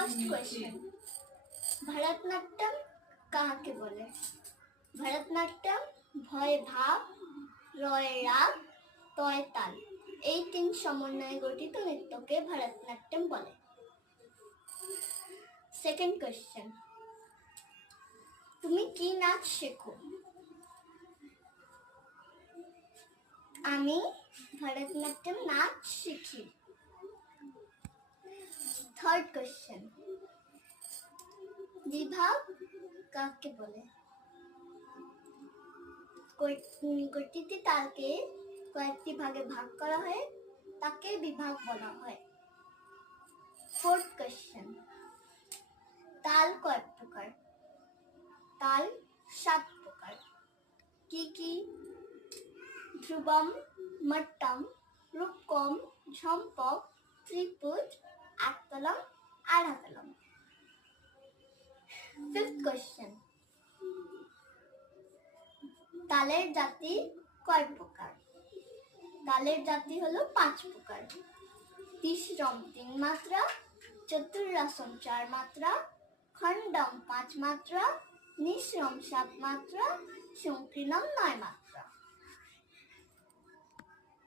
First question, Bharatanatyam কাকে বলে? ভরতনাট্যম ভয় ভাব, রয় রাগ, তয় তাল এই তিন সমন্বয়ে গঠিত নৃত্যকে ভরতনাট্যম বলে। সেকেন্ড কোয়েশ্চেন, তুমি কি নাচ শেখো? আমি ভরতনাট্যম নাচ শিখি। থার্ড কোয়েশ্চেন, বিভাগ কাকে বলে? কয়টি তালকে কয়েকটি ভাগে ভাগ করা হয় তাকে বিভাগ বলা হয়। ফোর্থ কোয়েশ্চেন, তাল কয় প্রকার? তাল 7 প্রকার। কি কি? ধ্রুবম, মট্টম, রূপকম, ঝম্পক, ত্রিপুট, একতালম, আধাতালম। ফিফথ কোয়েশ্চেন, তালের জাতি কয় প্রকার? তালের জাতি হলো 5 প্রকার। তিসরম 3 মাত্রা, চতুর্রসম 4 মাত্রা, খণ্ডম 5 মাত্রা, নিঃস্বরম 7 মাত্রা, সংকীর্ণম 9 মাত্রা।